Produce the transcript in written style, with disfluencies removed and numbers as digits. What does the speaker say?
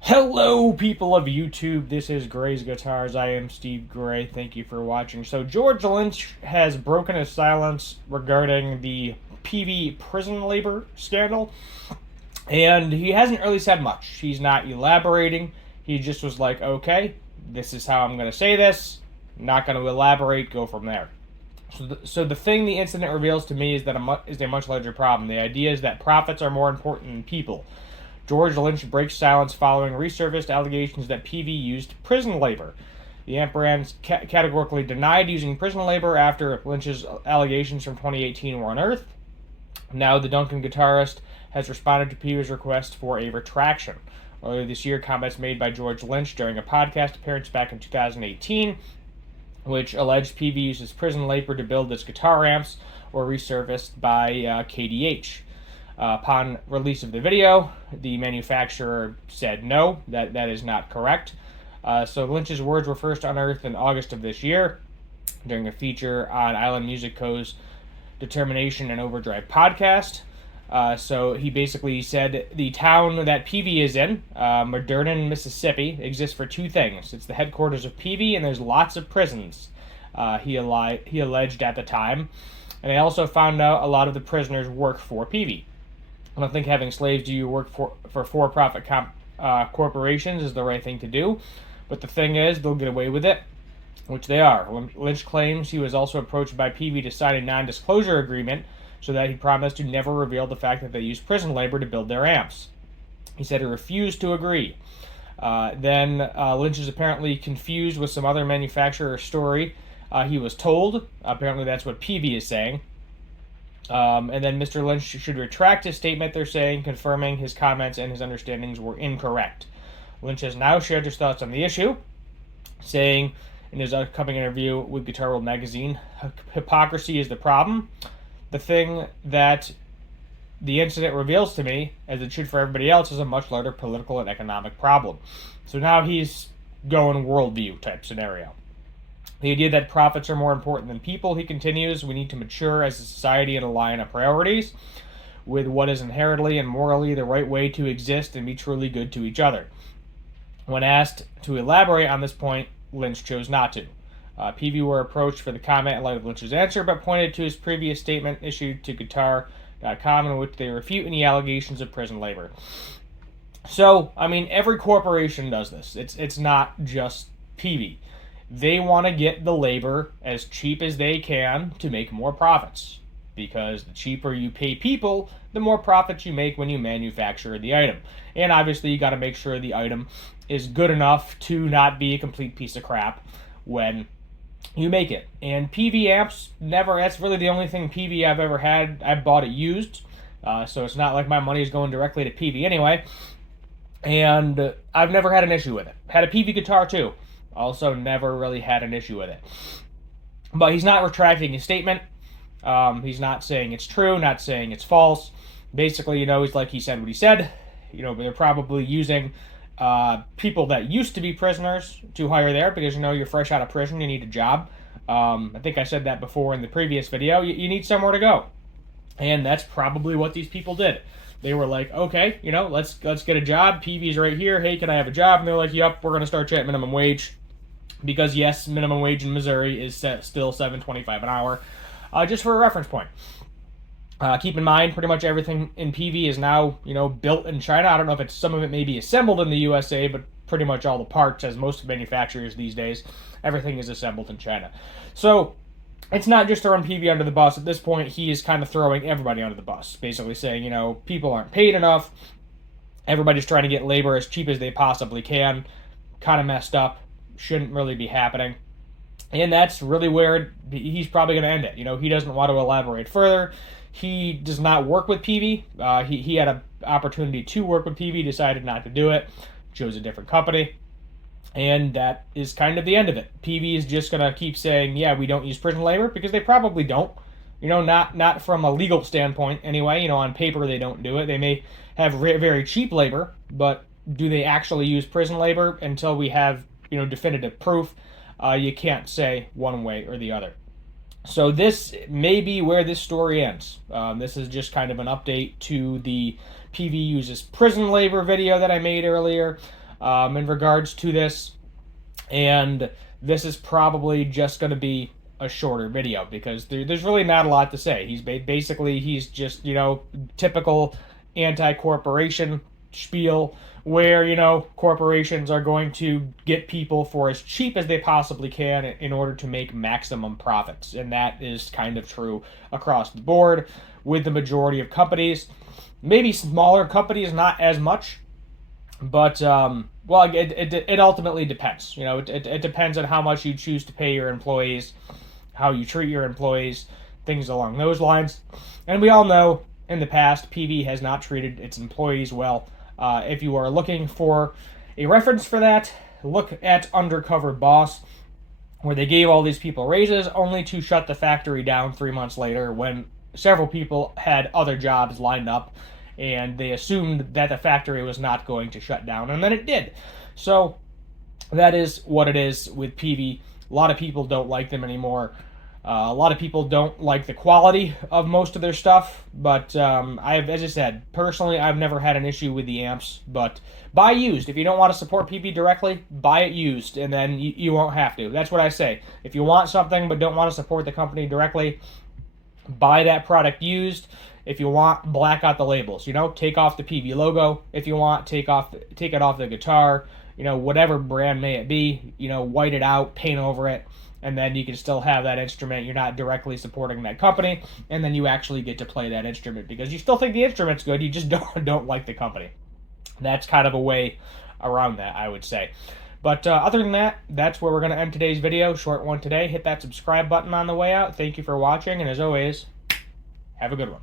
Hello, people of YouTube. This is Gray's Guitars. I am Steve Gray. Thank you for watching. So, George Lynch has broken his silence regarding the Peavey prison labor scandal, and he hasn't really said much. He's not elaborating. He just was like, okay, this is how I'm going to say this. Not going to elaborate, go from there. So the thing the incident reveals to me is that is a much larger problem. The idea is that profits are more important than people. George Lynch breaks silence following resurfaced allegations that Peavey used prison labor. The amp brand categorically denied using prison labor after Lynch's allegations from 2018 were unearthed. Now the Duncan guitarist has responded to Peavey's request for a retraction. Earlier this year, comments made by George Lynch during a podcast appearance back in 2018, which alleged Peavey uses prison labor to build its guitar amps, were resurfaced by KDH. Upon release of the video, the manufacturer said no, that is not correct. So Lynch's words were first unearthed in August of this year during a feature on Island Music Co.'s Determination and Overdrive podcast. So he basically said the town that Peavey is in, Modernan, Mississippi, exists for two things. It's the headquarters of Peavey, and there's lots of prisons, he alleged at the time. And I also found out a lot of the prisoners work for Peavey. I don't think having slaves do you work for for-profit corporations is the right thing to do. But the thing is, they'll get away with it, which they are. Lynch claims he was also approached by Peavey to sign a non-disclosure agreement so that he promised to never reveal the fact that they used prison labor to build their amps. He said he refused to agree. Then Lynch is apparently confused with some other manufacturer's story. He was told. Apparently that's what Peavey is saying. And then Mr. Lynch should retract his statement, they're saying, confirming his comments and his understandings were incorrect. Lynch has now shared his thoughts on the issue, saying in his upcoming interview with Guitar World magazine, hypocrisy is the problem. The thing that the incident reveals to me, as it should for everybody else, is a much larger political and economic problem. So now he's going worldview type scenario. The idea that profits are more important than people, he continues, we need to mature as a society and align our priorities with what is inherently and morally the right way to exist and be truly good to each other. When asked to elaborate on this point, Lynch chose not to. Peavey were approached for the comment in light of Lynch's answer, but pointed to his previous statement issued to Guitar.com in which they refute any allegations of prison labor. So, I mean, every corporation does this. It's not just Peavey. They want to get the labor as cheap as they can to make more profits. Because the cheaper you pay people, the more profits you make when you manufacture the item. And obviously, you got to make sure the item is good enough to not be a complete piece of crap when you make it. And Peavey amps, that's really the only thing Peavey I've ever had. I bought it used, so it's not like my money is going directly to Peavey anyway. And I've never had an issue with it. Had a Peavey guitar too. Also never really had an issue with it. But he's not retracting his statement. He's not saying it's true, not saying it's false. Basically, he's like he said what he said. They're probably using people that used to be prisoners to hire there because, you're fresh out of prison, you need a job. I think I said that before in the previous video. You need somewhere to go. And that's probably what these people did. They were like, okay, let's get a job. Peavey's right here. Hey, can I have a job? And they're like, yep, we're going to start you at minimum wage. Because, yes, minimum wage in Missouri is still $7.25 an hour. Just for a reference point. Keep in mind, pretty much everything in Peavey is now, built in China. I don't know if some of it may be assembled in the USA, but pretty much all the parts, as most manufacturers these days, everything is assembled in China. So, it's not just to run Peavey under the bus. At this point, he is kind of throwing everybody under the bus. Basically saying, people aren't paid enough. Everybody's trying to get labor as cheap as they possibly can. Kind of messed up. Shouldn't really be happening. And that's really where he's probably going to end it. He doesn't want to elaborate further. He does not work with Peavey. He had an opportunity to work with Peavey, decided not to do it, chose a different company. And that is kind of the end of it. Peavey is just going to keep saying, yeah, we don't use prison labor, because they probably don't. Not from a legal standpoint anyway. On paper they don't do it. They may have very cheap labor, but do they actually use prison labor? Until we have, definitive proof, you can't say one way or the other. So this may be where this story ends. This is just kind of an update to the Peavey uses prison labor video that I made earlier. in regards to this, and this is probably just going to be a shorter video because there's really not a lot to say. He's just, typical anti-corporation spiel where, corporations are going to get people for as cheap as they possibly can in order to make maximum profits. And that is kind of true across the board with the majority of companies. Maybe smaller companies, not as much. But, it ultimately depends. It depends on how much you choose to pay your employees, how you treat your employees, things along those lines. And we all know in the past, Peavey has not treated its employees well. If you are looking for a reference for that, look at Undercover Boss, where they gave all these people raises only to shut the factory down 3 months later when several people had other jobs lined up, and they assumed that the factory was not going to shut down, and then it did. So that is what it is with Peavey. A lot of people don't like them anymore. A lot of people don't like the quality of most of their stuff, but as I said, personally, I've never had an issue with the amps, but buy used. If you don't want to support Peavey directly, buy it used, and then you won't have to. That's what I say. If you want something but don't want to support the company directly, buy that product used. If you want, black out the labels. Take off the Peavey logo. If you want, take it off the guitar. Whatever brand may it be. White it out, paint over it, and then you can still have that instrument. You're not directly supporting that company, and then you actually get to play that instrument because you still think the instrument's good. You just don't like the company. That's kind of a way around that, I would say. But other than that, that's where we're going to end today's video. Short one today. Hit that subscribe button on the way out. Thank you for watching, and as always, have a good one.